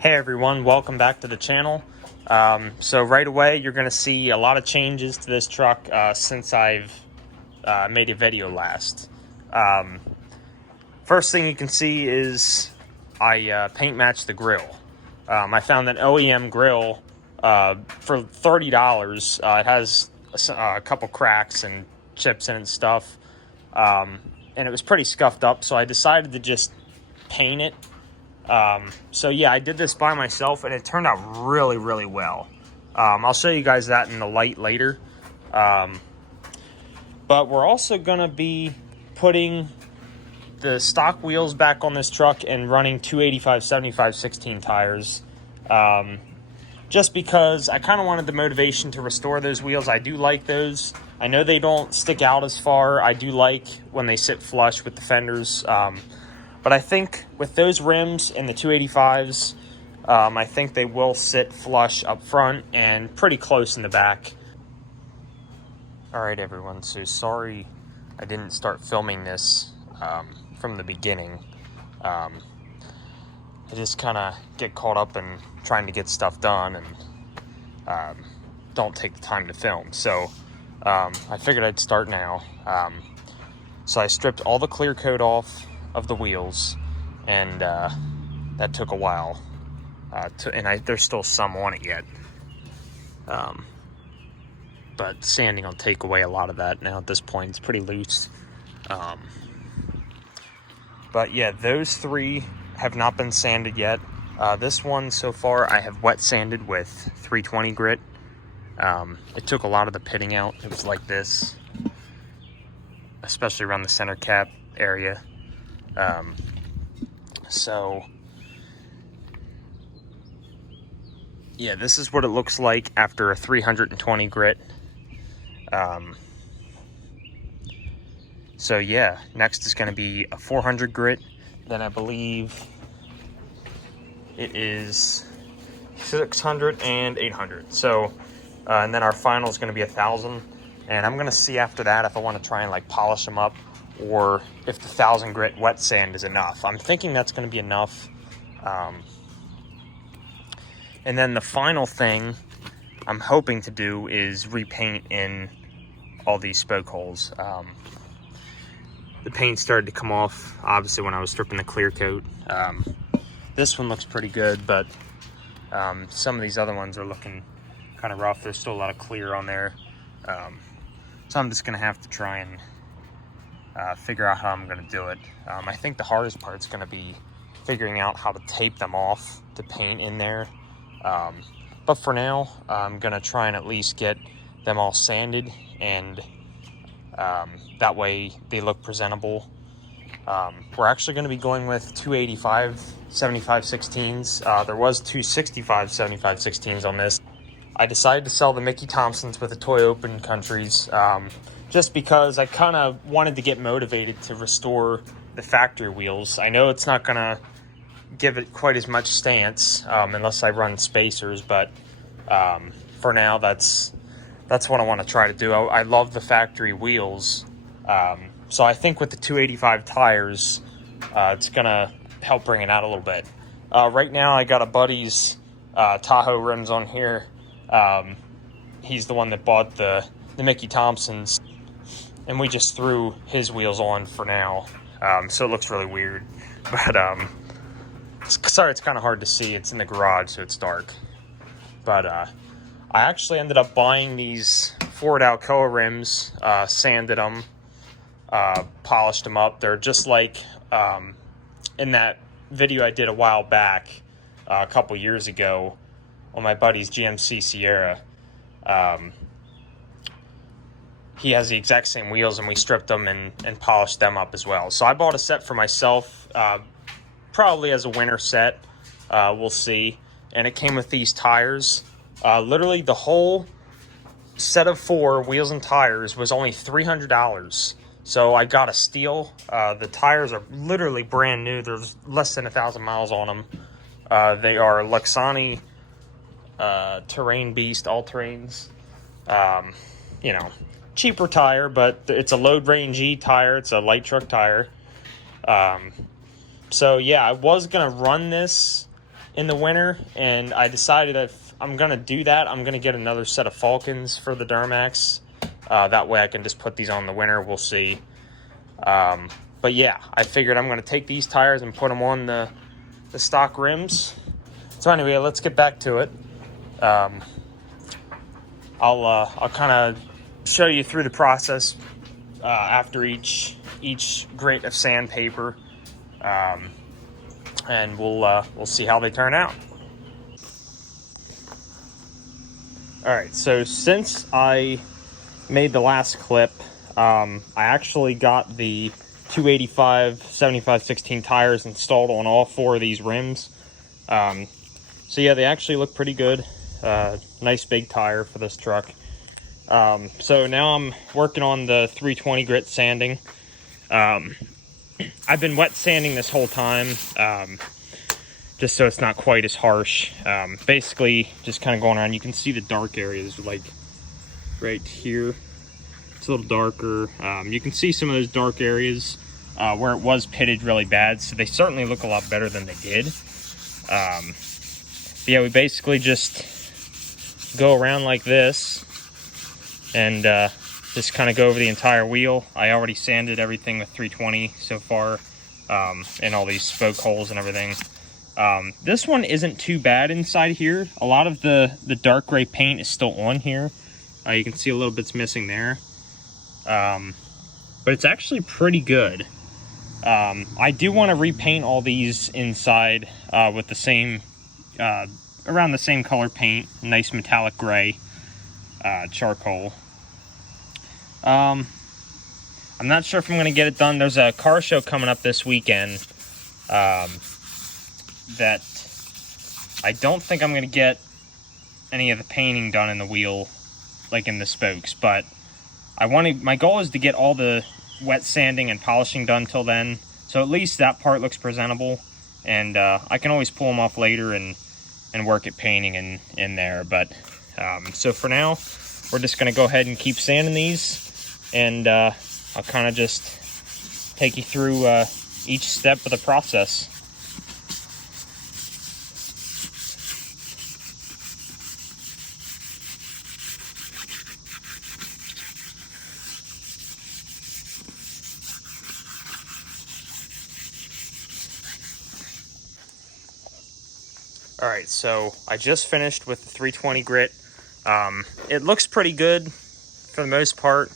Hey everyone, welcome back to the channel. So right away you're going to see a lot of changes to this truck since I've made a video last. First thing you can see is I paint matched the grill. I found an OEM grill for $30. It has a couple cracks and chips in it and stuff, and it was pretty scuffed up, so I decided to just paint it. So yeah, I did this by myself and it turned out really well. I'll show you guys that in the light later. But we're also gonna be putting the stock wheels back on this truck and running 285/75/16 tires. Just because I kind of wanted the motivation to restore those wheels. I do like those. I know they don't stick out as far. I do like when they sit flush with the fenders. But I think with those rims and the 285s, I think they will sit flush up front and pretty close in the back. All right, everyone. So sorry I didn't start filming this from the beginning. I just kind of get caught up in trying to get stuff done and don't take the time to film. So I figured I'd start now. So I stripped all the clear coat off of the wheels, and that took a while, and there's still some on it yet, but sanding will take away a lot of that now. At this point it's pretty loose, but yeah, those three have not been sanded yet. This one so far I have wet sanded with 320 grit. It took a lot of the pitting out. It was like this, especially around the center cap area. So yeah, this is what it looks like after a 320 grit. So yeah, next is going to be a 400 grit. Then I believe it is 600 and 800. So, and then our final is going to be 1,000. And I'm going to see after that if I want to try and like polish them up, or if the 1,000 grit wet sand is enough. I'm thinking that's going to be enough. And then the final thing I'm hoping to do is repaint in all these spoke holes. The paint started to come off, obviously, when I was stripping the clear coat. This one looks pretty good, but some of these other ones are looking kind of rough. There's still a lot of clear on there. So I'm just going to have to try and figure out how I'm going to do it. I think the hardest part is going to be figuring out how to tape them off to paint in there. But for now, I'm going to try and at least get them all sanded, and that way they look presentable. We're actually going to be going with 285/75/16s. There was 265/75/16s on this. I decided to sell the Mickey Thompsons with the Toy Open Countries, just because I kind of wanted to get motivated to restore the factory wheels. I know it's not going to give it quite as much stance unless I run spacers, but for now that's what I want to try to do. I love the factory wheels, so I think with the 285 tires, it's going to help bring it out a little bit. Right now I got a buddy's Tahoe rims on here. He's the one that bought the Mickey Thompsons, and we just threw his wheels on for now. So it looks really weird, but sorry, it's kind of hard to see. It's in the garage, so it's dark. But I actually ended up buying these Ford Alcoa rims, sanded them, polished them up. They're just like in that video I did a while back, a couple years ago, on my buddy's GMC Sierra. He has the exact same wheels, and we stripped them and polished them up as well. So I bought a set for myself, probably as a winter set. We'll see. And it came with these tires. Literally the whole set of 4 wheels and tires was only $300. So I got a steal. The tires are literally brand new. There's less than 1,000 miles on them. They are Lexani Terrain Beast all-terrains. You know, cheaper tire, but it's a load range E tire. It's a light truck tire. So yeah, I was gonna run this in the winter, and I decided if I'm going to do that, I'm going to get another set of Falcons for the Duramax. That way I can just put these on in the winter. We'll see. But yeah, I figured I'm going to take these tires and put them on the stock rims. So anyway, let's get back to it. I'll kind of show you through the process after each grit of sandpaper, and we'll see how they turn out. All right, so since I made the last clip, I actually got the 285 75/16 tires installed on all 4 of these rims. So yeah, they actually look pretty good. Nice big tire for this truck. So now I'm working on the 320 grit sanding. I've been wet sanding this whole time, just so it's not quite as harsh. Basically just kind of going around. You can see the dark areas like right here. It's a little darker. You can see some of those dark areas where it was pitted really bad, so they certainly look a lot better than they did. Yeah, we basically just go around like this and just kind of go over the entire wheel. I already sanded everything with 320 so far, and all these spoke holes and everything. This one isn't too bad inside here. A lot of the dark gray paint is still on here. You can see a little bit's missing there, but it's actually pretty good. I do want to repaint all these inside with the same around the same color paint, nice metallic gray, charcoal. I'm not sure if I'm going to get it done. There's a car show coming up this weekend that I don't think I'm going to get any of the painting done in the wheel, like in the spokes, but my goal is to get all the wet sanding and polishing done till then, so at least that part looks presentable, and I can always pull them off later and work at painting in there. But so for now, we're just going to go ahead and keep sanding these, and I'll kind of just take you through each step of the process. All right, so I just finished with the 320 grit. It looks pretty good for the most part.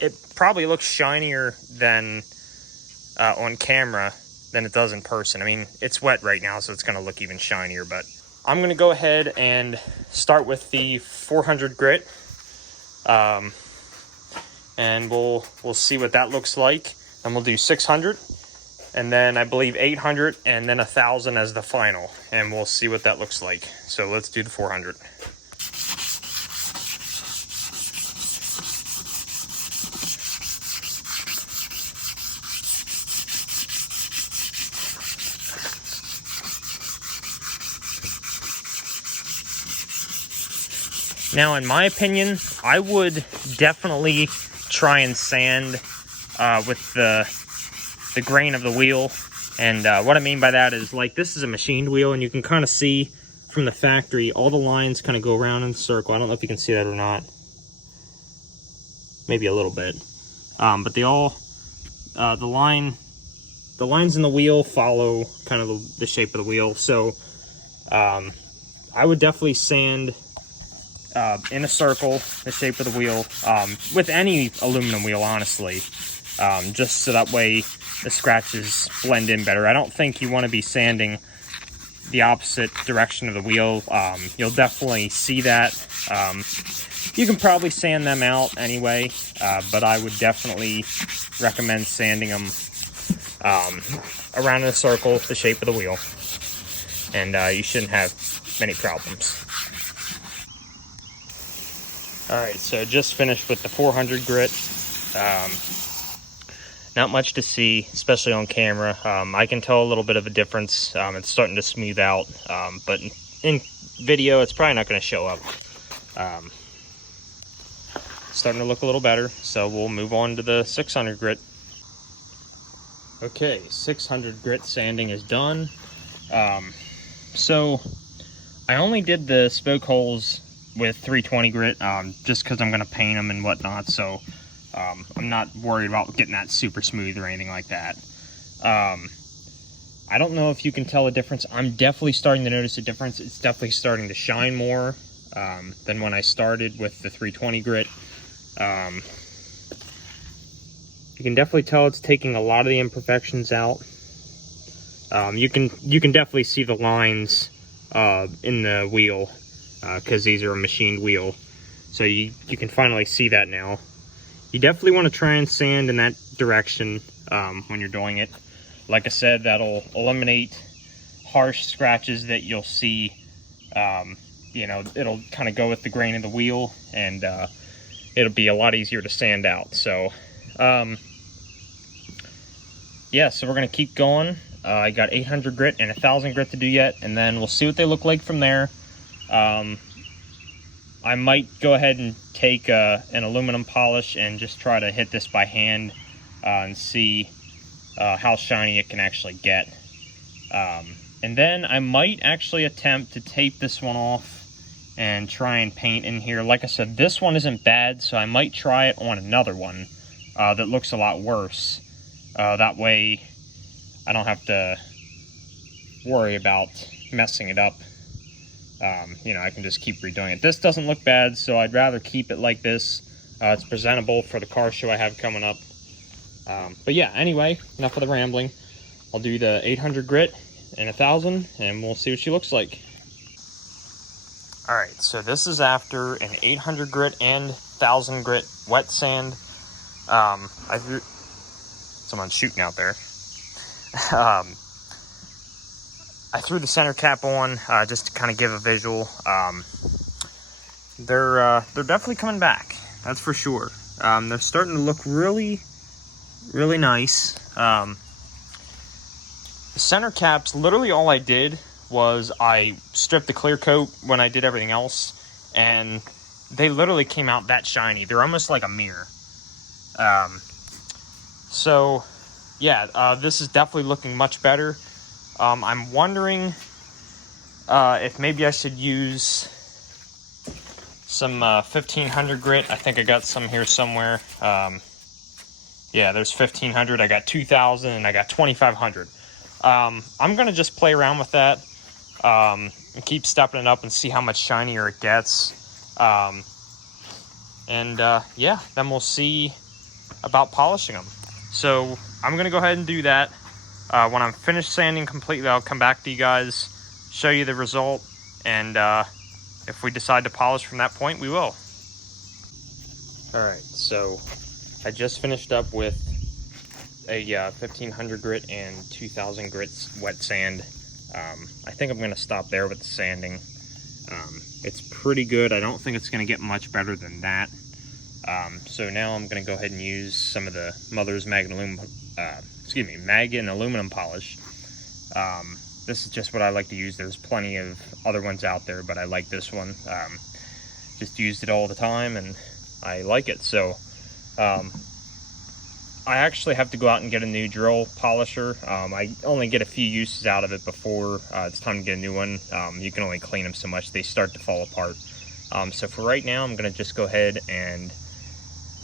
It probably looks shinier than on camera than it does in person. I mean, it's wet right now, so it's going to look even shinier, but I'm going to go ahead and start with the 400 grit, and we'll see what that looks like. And we'll do 600. And then I believe 800, and then 1,000 as the final, and we'll see what that looks like. So let's do the 400. Now, in my opinion, I would definitely try and sand with the grain of the wheel. And what I mean by that is, like, this is a machined wheel, and you can kind of see from the factory all the lines kind of go around in a circle. I don't know if you can see that or not, maybe a little bit, but they all the lines in the wheel follow kind of the shape of the wheel. So I would definitely sand in a circle the shape of the wheel, with any aluminum wheel, honestly, just so that way the scratches blend in better. I don't think you want to be sanding the opposite direction of the wheel. You'll definitely see that. You can probably sand them out anyway, but I would definitely recommend sanding them around in a circle, the shape of the wheel, and you shouldn't have many problems. Alright, so just finished with the 400 grit. Not much to see, especially on camera. I can tell a little bit of a difference. It's starting to smooth out, but in video, it's probably not going to show up. Starting to look a little better, so we'll move on to the 600 grit. Okay, 600 grit sanding is done. So I only did the spoke holes with 320 grit just because I'm going to paint them and whatnot, so I'm not worried about getting that super smooth or anything like that. I don't know if you can tell a difference. I'm definitely starting to notice a difference. It's definitely starting to shine more than when I started with the 320 grit. You can definitely tell it's taking a lot of the imperfections out. You can definitely see the lines in the wheel because these are a machined wheel, so you can finally see that now. You definitely want to try and sand in that direction when you're doing it. Like I said, that'll eliminate harsh scratches that you'll see. You know, it'll kind of go with the grain of the wheel, and it'll be a lot easier to sand out. So yeah, so we're gonna keep going. I got 800 grit and 1000 grit to do yet, and then we'll see what they look like from there. I might go ahead and take an aluminum polish and just try to hit this by hand and see how shiny it can actually get. And then I might actually attempt to tape this one off and try and paint in here. Like I said, this one isn't bad, so I might try it on another one that looks a lot worse. That way I don't have to worry about messing it up. You know, I can just keep redoing it. This doesn't look bad, so I'd rather keep it like this. It's presentable for the car show I have coming up. But yeah, anyway, enough of the rambling. I'll do the 800 grit and 1000, and we'll see what she looks like. All right, so this is after an 800 grit and 1000 grit wet sand. I threw someone shooting out there. I threw the center cap on just to kind of give a visual. They're definitely coming back. That's for sure. They're starting to look really nice. The center caps, literally all I did was I stripped the clear coat when I did everything else, and they literally came out that shiny. They're almost like a mirror. So yeah, this is definitely looking much better. I'm wondering if maybe I should use some 1500 grit. I think I got some here somewhere. Yeah, there's 1500. I got 2000 and I got 2500. I'm gonna just play around with that and keep stepping it up and see how much shinier it gets. Yeah, then we'll see about polishing them. So I'm gonna go ahead and do that. When I'm finished sanding completely, I'll come back to you guys, show you the result, and if we decide to polish from that point, we will. All right, so I just finished up with a 1500 grit and 2000 grits wet sand. I think I'm going to stop there with the sanding. It's pretty good. I don't think it's going to get much better than that. So now I'm going to go ahead and use some of the Mother's Mag and aluminum polish. This is just what I like to use. There's plenty of other ones out there, but I like this one. Just used it all the time and I like it. So I actually have to go out and get a new drill polisher. I only get a few uses out of it before it's time to get a new one. You can only clean them so much, they start to fall apart. So for right now, I'm gonna just go ahead and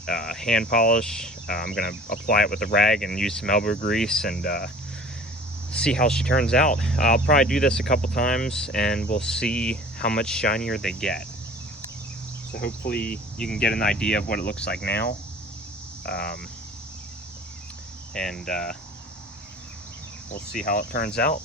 hand polish. I'm gonna apply it with a rag and use some elbow grease and see how she turns out. I'll probably do this a couple times and we'll see how much shinier they get. So hopefully you can get an idea of what it looks like now. We'll see how it turns out.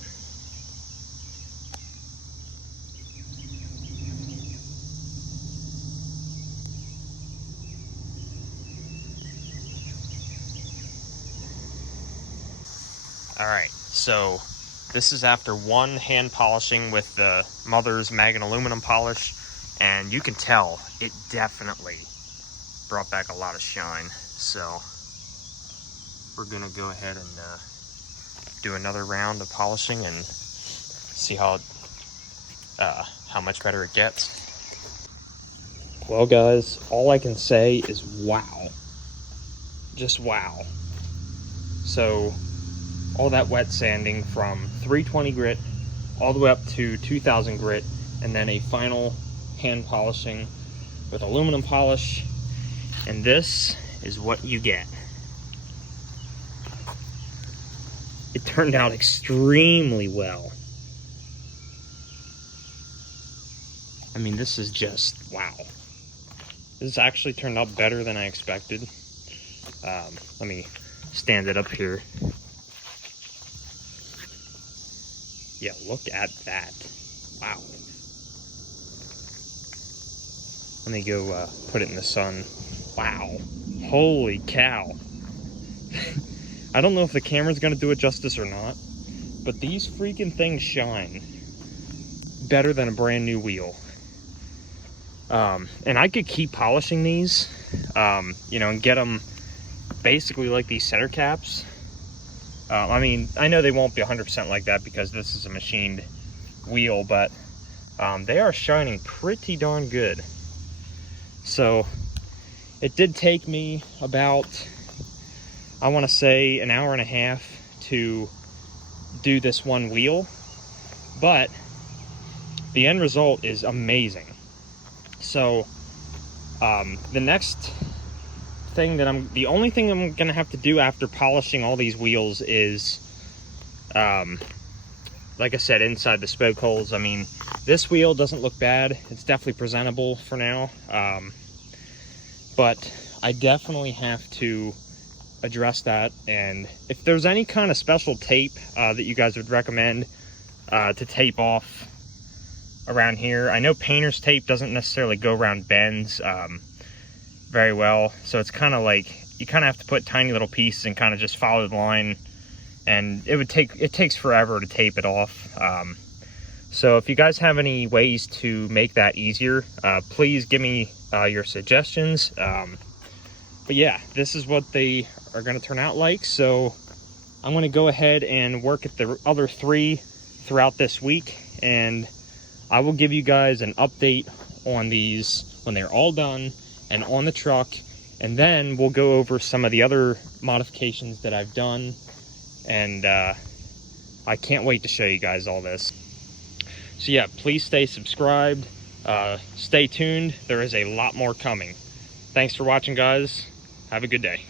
All right, so this is after one hand polishing with the Mother's Mag and aluminum polish, and you can tell it definitely brought back a lot of shine. So we're gonna go ahead and do another round of polishing and see how much better it gets. Well guys, all I can say is wow. Just wow. So all that wet sanding from 320 grit all the way up to 2000 grit, and then a final hand polishing with aluminum polish. And this is what you get. It turned out extremely well. I mean, this is just, wow. This actually turned out better than I expected. Let me stand it up here. Yeah, look at that. Wow. Let me go put it in the sun. Wow. Holy cow. I don't know if the camera's gonna do it justice or not, but these freaking things shine better than a brand new wheel. And I could keep polishing these, you know, and get them basically like these center caps. I mean, I know they won't be 100% like that because this is a machined wheel, but they are shining pretty darn good. So it did take me about, I want to say, an hour and a half to do this one wheel, but the end result is amazing. So the next thing that the only thing I'm gonna have to do after polishing all these wheels is, like I said, inside the spoke holes. I mean, this wheel doesn't look bad. It's definitely presentable for now, but I definitely have to address that. And if there's any kind of special tape that you guys would recommend to tape off around here. I know painter's tape doesn't necessarily go around bends very well, so it's kind of like you kind of have to put tiny little pieces and kind of just follow the line, and it takes forever to tape it off. So if you guys have any ways to make that easier, please give me your suggestions. But yeah, this is what they are going to turn out like. So I'm going to go ahead and work at the other 3 throughout this week, and I will give you guys an update on these when they're all done and on the truck, and then we'll go over some of the other modifications that I've done, and I can't wait to show you guys all this. So yeah, please stay subscribed, stay tuned. There is a lot more coming. Thanks for watching, guys. Have a good day.